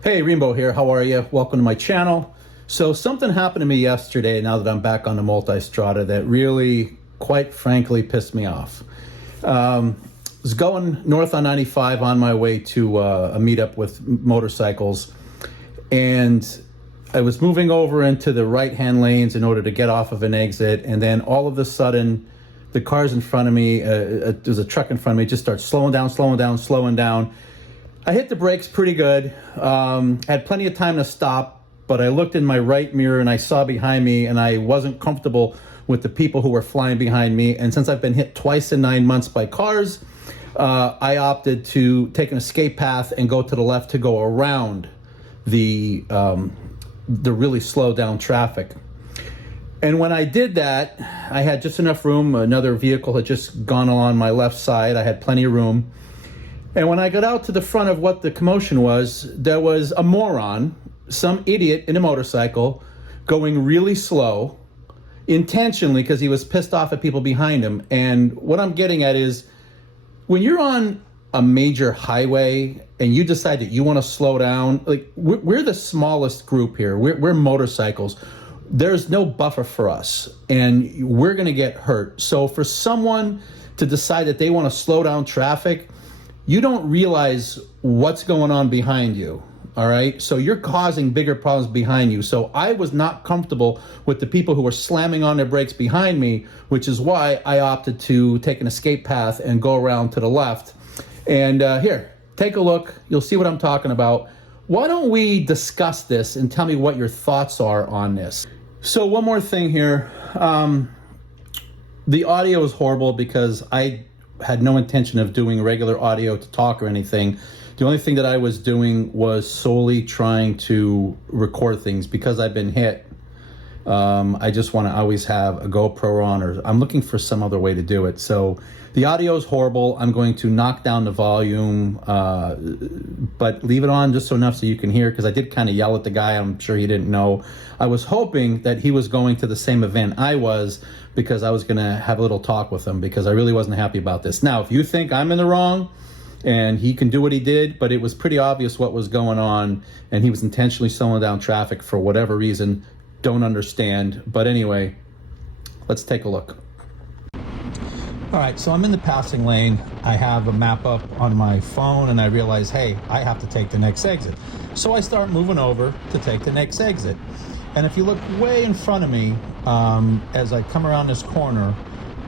Hey, Rainbow here. How are you? Welcome to my channel. So something happened to me yesterday, now that I'm back on the Multistrada, that really, quite frankly, pissed me off. I was going north on 95 on my way to a meetup with motorcycles, and I was moving over into the right-hand lanes in order to get off of an exit, and then all of a sudden, the cars in front of me, there's a truck in front of me, just starts slowing down. I hit the brakes pretty good. Had plenty of time to stop, but I looked in my right mirror and I saw behind me, and I wasn't comfortable with the people who were flying behind me. And since I've been hit twice in 9 months by cars, I opted to take an escape path and go to the left to go around the really slow down traffic. And when I did that, I had just enough room. Another vehicle had just gone along my left side. I had plenty of room. And when I got out to the front of what the commotion was, there was a moron, some idiot in a motorcycle, going really slow, intentionally, because he was pissed off at people behind him. And what I'm getting at is, when you're on a major highway and you decide that you want to slow down, like, we're the smallest group here. We're motorcycles. There's no buffer for us, and we're going to get hurt. So for someone to decide that they want to slow down traffic, you don't realize what's going on behind you, all right? So you're causing bigger problems behind you. So I was not comfortable with the people who were slamming on their brakes behind me, which is why I opted to take an escape path and go around to the left. And here, take a look. You'll see what I'm talking about. Why don't we discuss this and tell me what your thoughts are on this? So one more thing here. The audio is horrible because I had no intention of doing regular audio to talk or anything. The only thing that I was doing was solely trying to record things because I've been hit. I just want to always have a GoPro on, or I'm looking for some other way to do it. So the audio is horrible. I'm going to knock down the volume, but leave it on just enough so you can hear, because I did kind of yell at the guy. I'm sure he didn't know. I was hoping that he was going to the same event I was, because I was going to have a little talk with him, because I really wasn't happy about this. Now, if you think I'm in the wrong and he can do what he did, but it was pretty obvious what was going on, and he was intentionally slowing down traffic for whatever reason, don't understand. But anyway, let's take a look. All right, so I'm in the passing lane. I have a map up on my phone, and I realize, hey, I have to take the next exit. So I start moving over to take the next exit. And if you look way in front of me, as I come around this corner,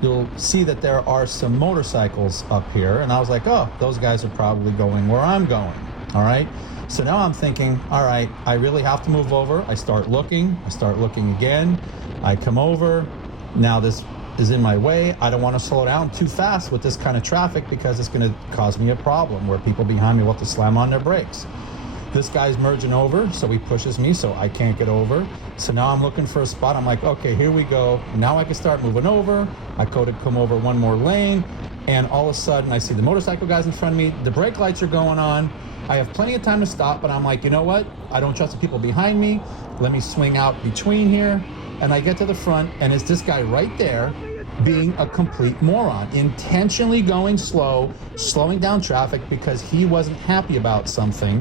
you'll see that there are some motorcycles up here. And I was like, oh, those guys are probably going where I'm going. All right. So now I'm thinking, all right, I really have to move over. I start looking again. I come over. Now this is in my way. I don't want to slow down too fast with this kind of traffic, because it's going to cause me a problem where people behind me will have to slam on their brakes. This guy's merging over, so he pushes me, so I can't get over. So now I'm looking for a spot. I'm like, okay, here we go. Now I can start moving over. I go to come over one more lane, and all of a sudden I see the motorcycle guys in front of me. The brake lights are going on. I have plenty of time to stop, but I'm like, you know what? I don't trust the people behind me. Let me swing out between here. And I get to the front, and it's this guy right there being a complete moron, intentionally going slow, slowing down traffic because he wasn't happy about something.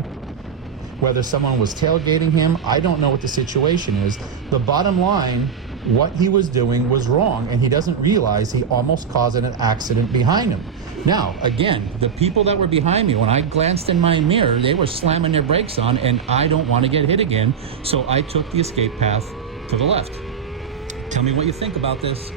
Whether someone was tailgating him, I don't know what the situation is. The bottom line, what he was doing was wrong, and he doesn't realize he almost caused an accident behind him. Now, again, the people that were behind me, when I glanced in my mirror, they were slamming their brakes on, and I don't want to get hit again, so I took the escape path to the left. Tell me what you think about this.